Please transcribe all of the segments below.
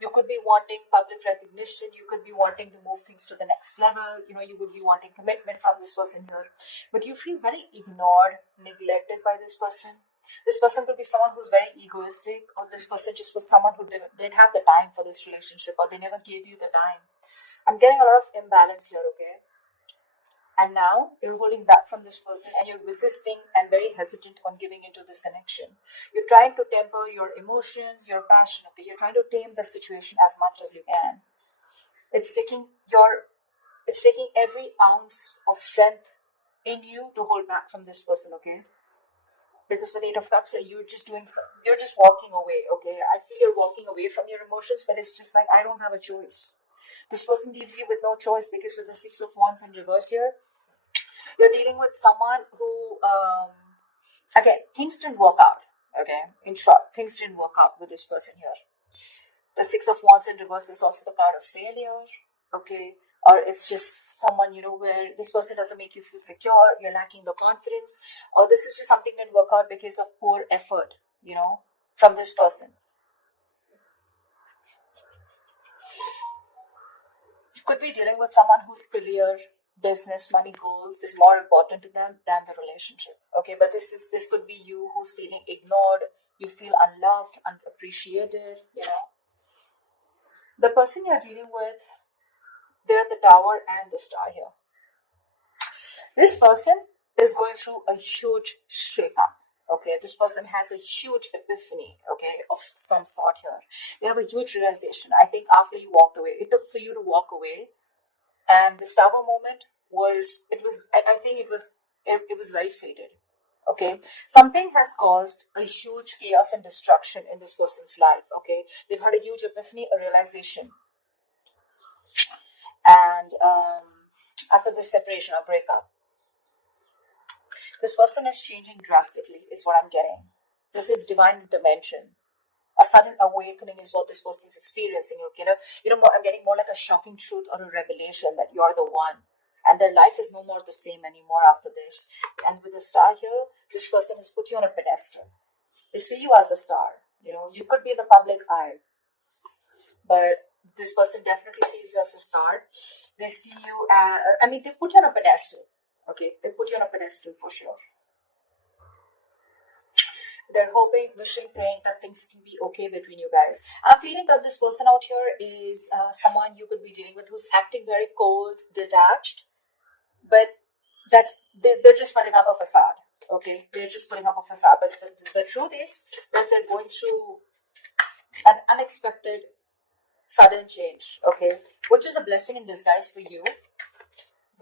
You could be wanting public recognition. You could be wanting to move things to the next level. You would be wanting commitment from this person here. But you feel very ignored, neglected by this person. This person could be someone who's very egoistic, or this person just was someone who didn't have the time for this relationship, or they never gave you the time. I'm getting a lot of imbalance here, okay? And now you're holding back from this person and you're resisting and very hesitant on giving into this connection. You're trying to temper your emotions, your passion, okay? You're trying to tame the situation as much as you can. It's taking every ounce of strength in you to hold back from this person, okay? Because with Eight of Cups, you're just walking away, okay? I feel you're walking away from your emotions, but it's just like, I don't have a choice. This person leaves you with no choice, because with the Six of Wands in reverse here, you're dealing with someone who, again, things didn't work out, okay? In short, things didn't work out with this person here. The Six of Wands in reverse is also the card of failure, okay? Or it's just someone, where this person doesn't make you feel secure, you're lacking the confidence, or this is just something that didn't work out because of poor effort, from this person. You could be dealing with someone whose career, business, money goals is more important to them than the relationship, okay? But this could be you who's feeling ignored. You feel unloved, unappreciated. The person you're dealing with, they're the Tower and the Star here. This person is going through a huge shakeup, okay? This person has a huge epiphany, okay, of some sort here. They have a huge realization. I think after you walked away, it took for you to walk away. And this Tower moment I think it was very fated. Okay, something has caused a huge chaos and destruction in this person's life. Okay, they've had a huge epiphany, a realization, and after this separation or breakup, this person is changing drastically. Is what I'm getting. This is divine intervention. A sudden awakening is what this person is experiencing. Okay, I'm getting more like a shocking truth or a revelation that you're the one, and their life is no more the same anymore after this. And with the Star here, this person has put you on a pedestal. They see you as a star. You could be in the public eye, but this person definitely sees you as a star. They see you as, they put you on a pedestal. Okay, they put you on a pedestal for sure. They're hoping, wishing, praying that things can be okay between you guys. I'm feeling that this person out here is someone you could be dealing with who's acting very cold, detached, but they're just putting up a facade. Okay, they're just putting up a facade. But the truth is that they're going through an unexpected, sudden change. Okay, which is a blessing in disguise for you.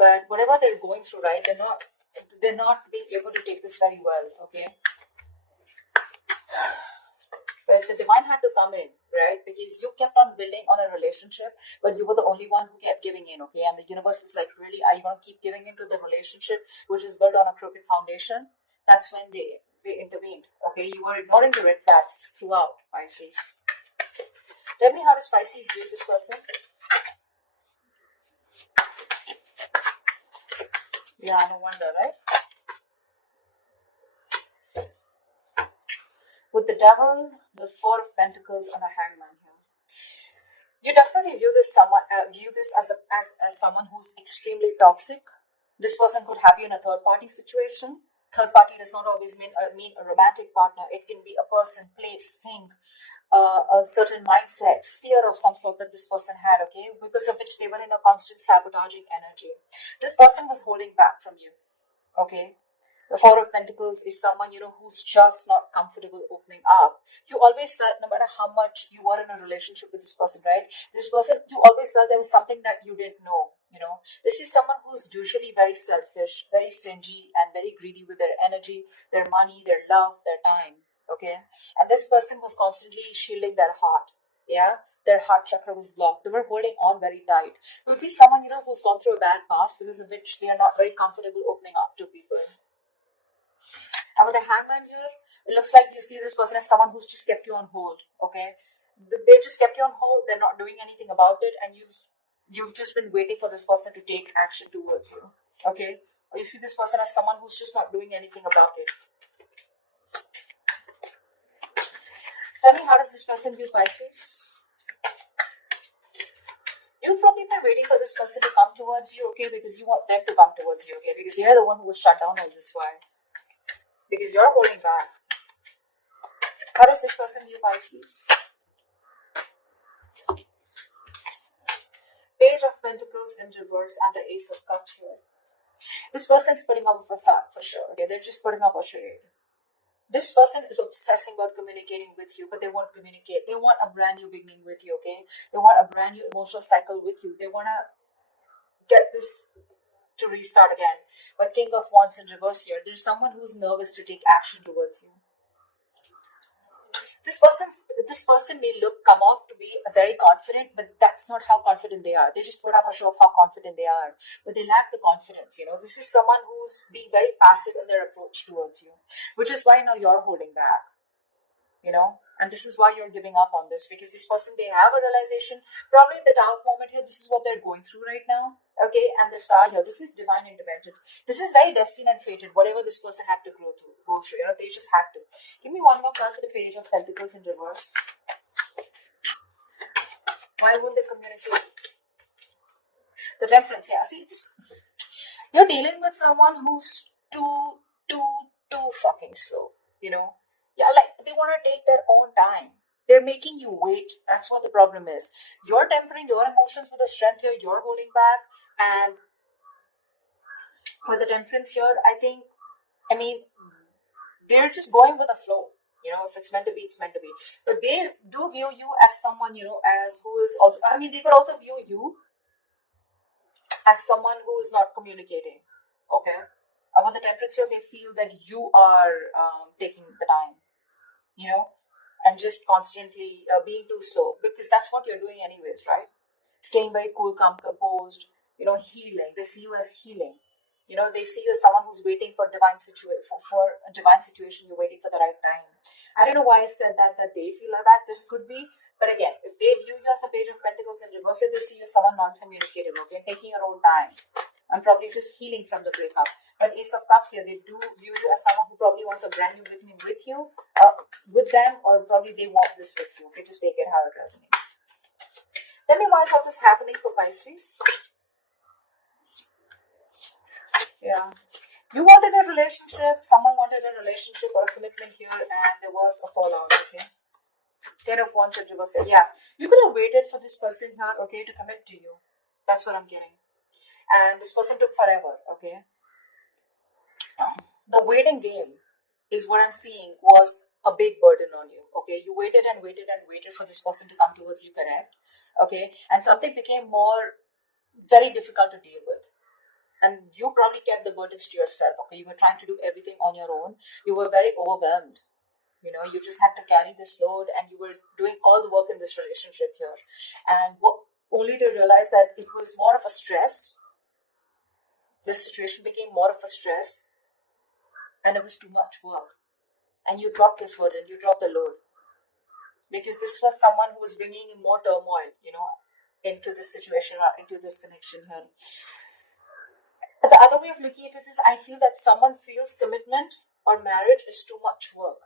But whatever they're going through, right? They're not being able to take this very well. Okay. But the divine had to come in, right? Because you kept on building on a relationship, but you were the only one who kept giving in, okay? And the universe is like, really, are you going to keep giving into the relationship, which is built on a crooked foundation? That's when they intervened, okay? You were ignoring the red flags throughout, Pisces. Tell me, how does Pisces view this person? Yeah, no wonder, right? With the Devil, the Four of Pentacles, and a Hangman here. You definitely view this as someone who's extremely toxic. This person could have you in a third-party situation. Third party does not always mean a romantic partner. It can be a person, place, thing, a certain mindset, fear of some sort that this person had, okay, because of which they were in a constant sabotaging energy. This person was holding back from you, okay. The Four of Pentacles is someone, who's just not comfortable opening up. You always felt, no matter how much you were in a relationship with this person, right? This person, you always felt there was something that you didn't know, This is someone who's usually very selfish, very stingy, and very greedy with their energy, their money, their love, their time, okay? And this person was constantly shielding their heart, yeah? Their heart chakra was blocked. They were holding on very tight. It would be someone, who's gone through a bad past, because of which they are not very comfortable opening up to people. And with the Hangman here, it looks like you see this person as someone who's just kept you on hold, okay? They just kept you on hold. They're not doing anything about it, and you've just been waiting for this person to take action towards you, okay? Or you see this person as someone who's just not doing anything about it. Tell me, how does this person view Pisces? You've probably been waiting for this person to come towards you, okay, because you want them to come towards you, okay, because they're the one who was shut down all this while. Because you're holding back. How does this person view Pisces? Page of Pentacles in reverse and the Ace of Cups here. This person is putting up a facade for sure, okay, they're just putting up a charade. This person is obsessing about communicating with you, but they won't communicate. They want a brand new beginning with you, okay? They want a brand new emotional cycle with you. They want to get this to restart again. But King of Wands in reverse here, there's someone who's nervous to take action towards you. This person may come off to be very confident, but that's not how confident they are. They just put up a show of how confident they are, but they lack the confidence. This is someone who's being very passive in their approach towards you, which is why now you're holding back. And this is why you're giving up on this, because this person, they have a realization, probably in the dark moment here, this is what they're going through right now, okay, and the star here, this is divine interventions. This is very destined and fated, whatever this person had to go through, they just had to. Give me one more card for the Page of Pentacles in reverse. Why won't they communicate? The Temperance, yeah, see, you're dealing with someone who's too fucking slow, Yeah, like they want to take their own time. They're making you wait. That's what the problem is. You're tempering your emotions with the strength here. You're holding back. And for the Temperance here, they're just going with the flow. If it's meant to be, it's meant to be. But they do view you as someone, as who is also, they could also view you as someone who is not communicating. Okay? About the Temperance here, they feel that you are taking the time. And just constantly being too slow, because that's what you're doing anyways, right? Staying very cool, calm, composed, healing. They see you as healing. They see you as someone who's waiting for divine situation, for a divine situation. You're waiting for the right time. I don't know why I said that they feel like that. This could be, but again, if they view you as the Page of Pentacles in reverse, they see you as someone non-communicative, okay, taking your own time. I'm probably just healing from the breakup. But Ace of Cups here, they do view you as someone who probably wants a brand new beginning with you, with them, or probably they want this with you. Okay, just take it how it resonates. Tell me why is all this happening for Pisces? Yeah. You wanted a relationship, someone wanted a relationship or a commitment here, and there was a fallout, okay? 10 of Wands in reverse. Yeah. You could have waited for this person here, okay, to commit to you. That's what I'm getting. And this person took forever, okay? The waiting game is what I'm seeing was a big burden on you, okay? You waited and waited and waited for this person to come towards you, correct? Okay? And something became very difficult to deal with. And you probably kept the burdens to yourself, okay? You were trying to do everything on your own. You were very overwhelmed. You just had to carry this load, and you were doing all the work in this relationship here. And only to realize that it was more of a stress. This situation became more of a stress, and it was too much work. And you dropped this burden, you dropped the load. Because this was someone who was bringing in more turmoil, into this situation or into this connection here. But the other way of looking at it is, I feel that someone feels commitment or marriage is too much work.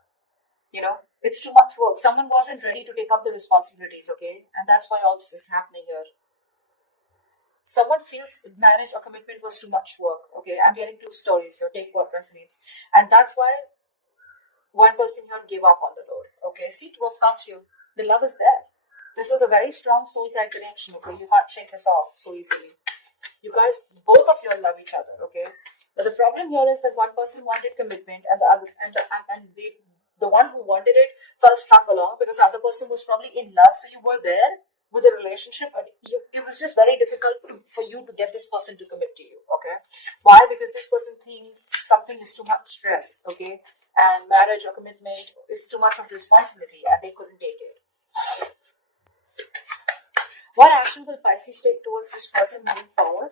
It's too much work. Someone wasn't ready to take up the responsibilities, okay? And that's why all this is happening here. Someone feels marriage or commitment was too much work, okay? I'm getting two stories here. Take what resonates. And that's why one person here gave up on the load, okay? See, Two of Cups here. The love is there. This is a very strong soul-tie connection, okay? You can't shake this off so easily. You guys, both of you love each other, okay? But the problem here is that one person wanted commitment, and the one who wanted it felt strung along because the other person was probably in love. So you were there with the relationship, but it was just very difficult for you to get this person to commit to you, okay? Why? Because this person thinks something is too much stress, okay? And marriage or commitment is too much of responsibility, and they couldn't take it. What action will Pisces take towards this person moving forward?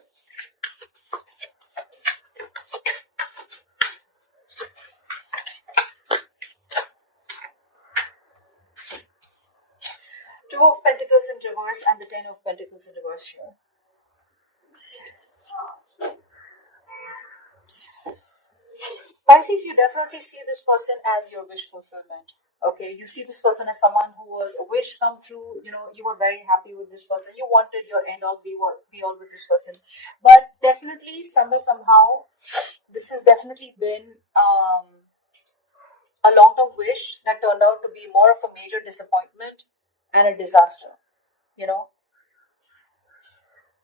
Two of Pentacles in reverse and the 10 of Pentacles in reverse here. Pisces, you definitely see this person as your wish fulfillment. Okay, you see this person as someone who was a wish come true. You know, you were very happy with this person. You wanted your end all be all with this person. But definitely, somewhere, somehow, this has definitely been a long term wish that turned out to be more of a major disappointment and a disaster. You know,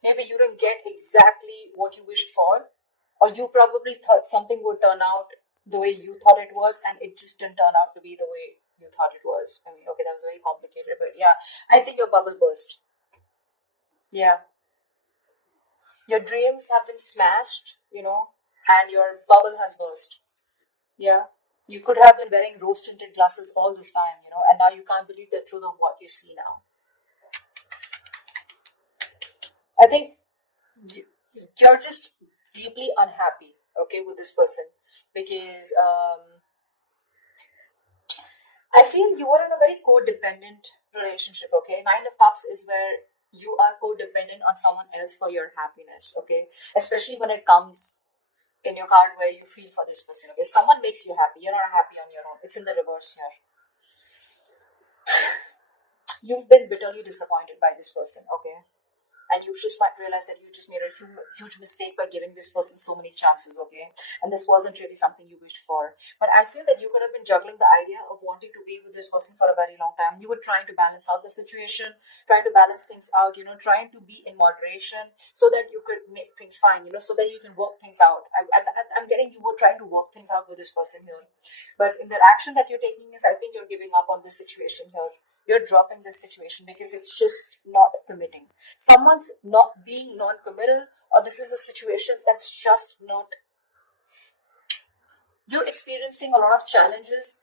maybe you didn't get exactly what you wished for, or you probably thought something would turn out the way you thought it was, and it just didn't turn out to be the way you thought it was. I mean, okay, that was very complicated, but yeah, I think your bubble burst. Yeah, your dreams have been smashed, and your bubble has burst. Yeah, you could have been wearing rose tinted glasses all this time, and now you can't believe the truth of what you see now. I think you're just deeply unhappy, okay, with this person because I feel you are in a very codependent relationship, okay? Nine of Cups is where you are codependent on someone else for your happiness, okay? Especially when it comes in your card where you feel for this person, okay? Someone makes you happy, you're not happy on your own. It's in the reverse here. You've been bitterly disappointed by this person, okay? And you just might realize that you just made a huge mistake by giving this person so many chances, okay? And this wasn't really something you wished for. But I feel that you could have been juggling the idea of wanting to be with this person for a very long time. You were trying to balance out the situation, trying to balance things out, trying to be in moderation so that you could make things fine, so that you can work things out. I'm getting you were trying to work things out with this person here. But in the action that you're taking is, I think you're giving up on this situation here. You're dropping this situation because it's just not committing. Someone's not being non-committal, or this is a situation that's just not. You're experiencing a lot of challenges,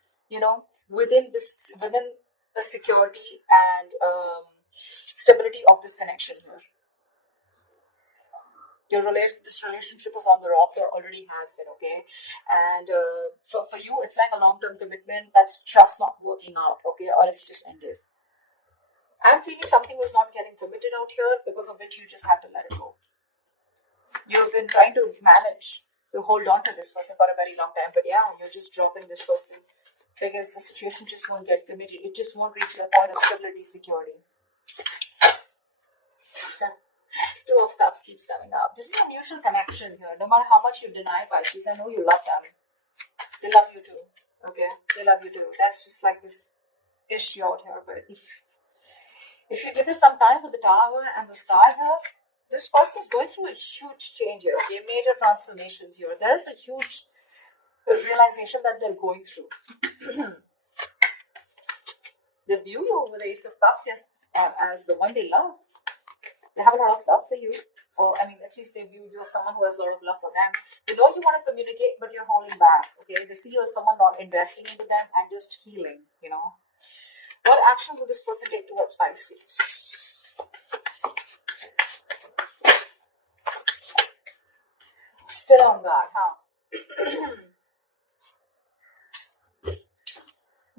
within the security and stability of this connection here. This relationship is on the rocks, or already has been, okay? And for you, it's like a long-term commitment that's just not working out, okay? Or it's just ended. I'm feeling something was not getting committed out here, because of which you just had to let it go. You've been trying to manage to hold on to this person for a very long time, but yeah, you're just dropping this person because the situation just won't get committed. It just won't reach the point of stability, security. Two of Cups keeps coming up. This is an unusual connection here. No matter how much you deny Pisces, I know you love them. They love you too. Okay, they love you too. That's just like this issue out here. But if you give this some time with the Tower and the Star here, this person is going through a huge change here. Okay, major transformations here. There is a huge realization that they're going through. They view you with the Ace of Cups as the one they love. They have a lot of love for you. Or, I mean, at least they view you as someone who has a lot of love for them. They know you want to communicate, but you're holding back. Okay, they see you as someone not investing into them and just healing. What action will this person take towards Pisces? Still on guard, huh?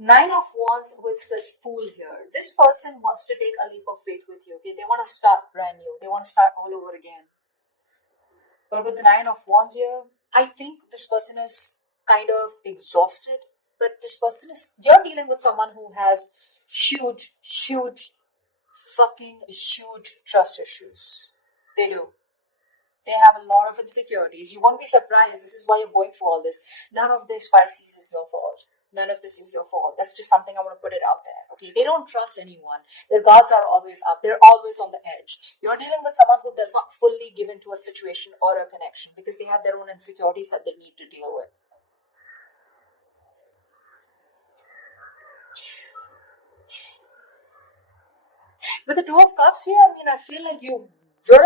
Nine of Wands with this Fool here. This person wants to take a leap of faith with you. Okay, they want to start brand new. They want to start all over again. But with the Nine of Wands here, I think this person is kind of exhausted. But this person is, you're dealing with someone who has huge trust issues. They do. They have a lot of insecurities. You won't be surprised. This is why you're going through all this. None of this, Pisces, is your fault. None of this is your fault. That's just something I want to put it out there. Okay, they don't trust anyone. Their guards are always up. They're always on the edge. You're dealing with someone who does not fully give into a situation or a connection because they have their own insecurities that they need to deal with. With the Two of Cups here, I mean, I feel like you're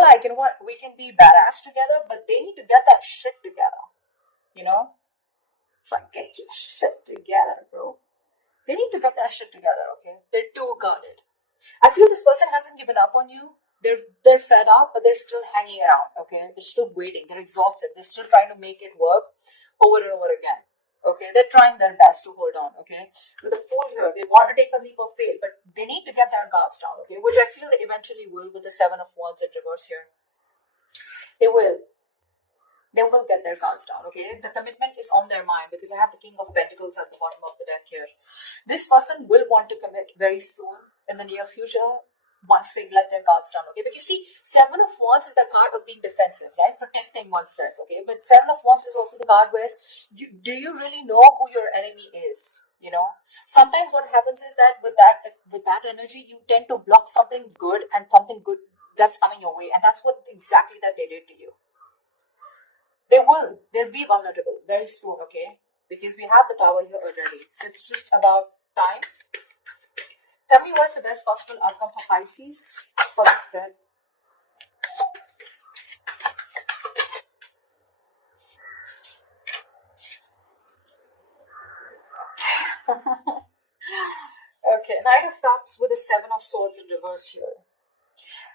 like, you know what, we can be badass together, but they need to get that shit together. It's like, get your shit together, bro. They need to get that shit together, okay? They're too guarded. I feel this person hasn't given up on you. They're fed up, but they're still hanging around, okay? They're still waiting. They're exhausted. They're still trying to make it work over and over again. Okay, they're trying their best to hold on, okay? With the Fool here, they want to take a leap of faith, but they need to get their guards down, okay? Which I feel they eventually will with the Seven of Wands in reverse here. They will. They will get their guards down, okay? The commitment is on their mind because I have the King of Pentacles at the bottom of the deck here. This person will want to commit very soon in the near future once they let their guards down, okay? Because see, Seven of Wands is the card of being defensive, right? Protecting oneself, okay? But Seven of Wands is also the card where do you really know who your enemy is? You know, sometimes what happens is that with that energy, you tend to block something good and something good that's coming your way, and that's what exactly that they did to you. They'll be vulnerable very soon, okay? Because we have the Tower here already. So it's just about time. Tell me what's the best possible outcome for Pisces for the spread. Okay, Knight of Cups with the Seven of Swords in reverse here.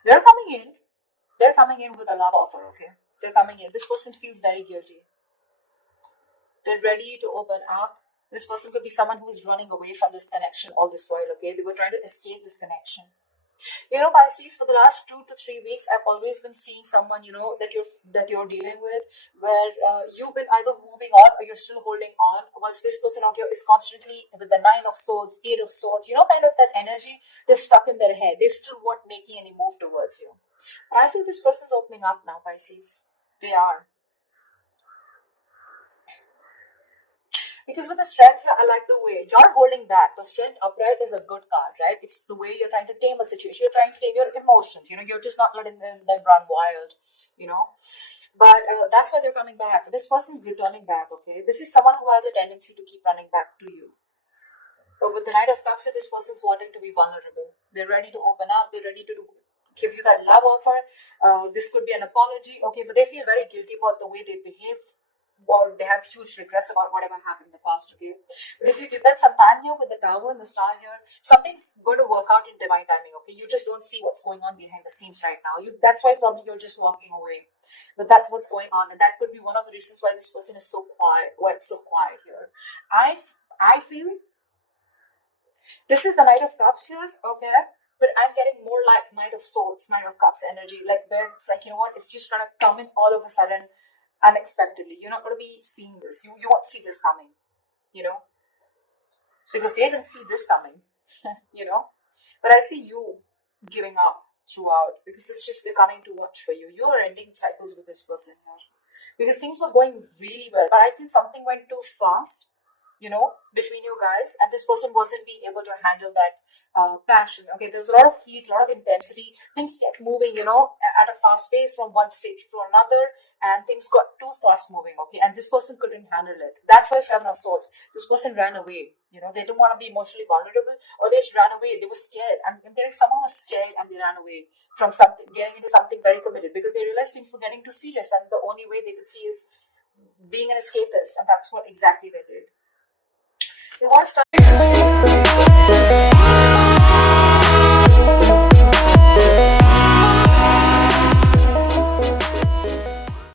They're coming in with a love offer, okay? They're coming in. This person feels very guilty. They're ready to open up. This person could be someone who is running away from this connection all this while, okay? They were trying to escape this connection. You know, Pisces, for the last 2 to 3 weeks, I've always been seeing someone, you know, that you're dealing with, where you've been either moving on or you're still holding on, whilst this person out here is constantly with the 9 of Swords, 8 of Swords, you know, kind of that energy. They're stuck in their head. They still weren't making any move towards you. But I feel this person's opening up now, Pisces. They are. Because with the Strength here, I like the way you're holding back. The Strength upright is a good card, right? It's the way you're trying to tame a situation. You're trying to tame your emotions. You know, you're just not letting them run wild, you know. But that's why they're coming back. This person's returning back, okay? This is someone who has a tendency to keep running back to you. But with the Knight of Cups, this person's wanting to be vulnerable. They're ready to open up. They're ready to give you that love offer. This could be an apology, okay? But they feel very guilty about the way they behaved, or they have huge regrets about whatever happened in the past, okay? But if you give them some time here with the Tower and the Star here, something's going to work out in divine timing, okay? You just don't see what's going on behind the scenes right now. That's why probably you're just walking away. But that's what's going on, and that could be one of the reasons why this person is so quiet, why it's so quiet here. I feel this is the Knight of Cups here, okay? But I'm getting more like Knight of Swords, Knight of Cups energy, like where it's like, you know what, it's just gonna come in all of a sudden, unexpectedly. You're not going to be seeing this. You won't see this coming, you know, because they didn't see this coming, you know. But I see you giving up throughout because it's just becoming too much for you. You are ending cycles with this person here because things were going really well, but I feel something went too fast, you know, between you guys, and this person wasn't being able to handle that passion. Okay, there was a lot of heat, a lot of intensity. Things kept moving, you know, at a fast pace from one stage to another, and things got too fast moving. Okay, and this person couldn't handle it. That's why Seven of Swords. This person ran away. You know, they didn't want to be emotionally vulnerable, or they just ran away. They were scared. I'm getting someone was scared, and they ran away from something, getting into something very committed because they realized things were getting too serious, and the only way they could see is being an escapist, and that's what exactly they did. They want to start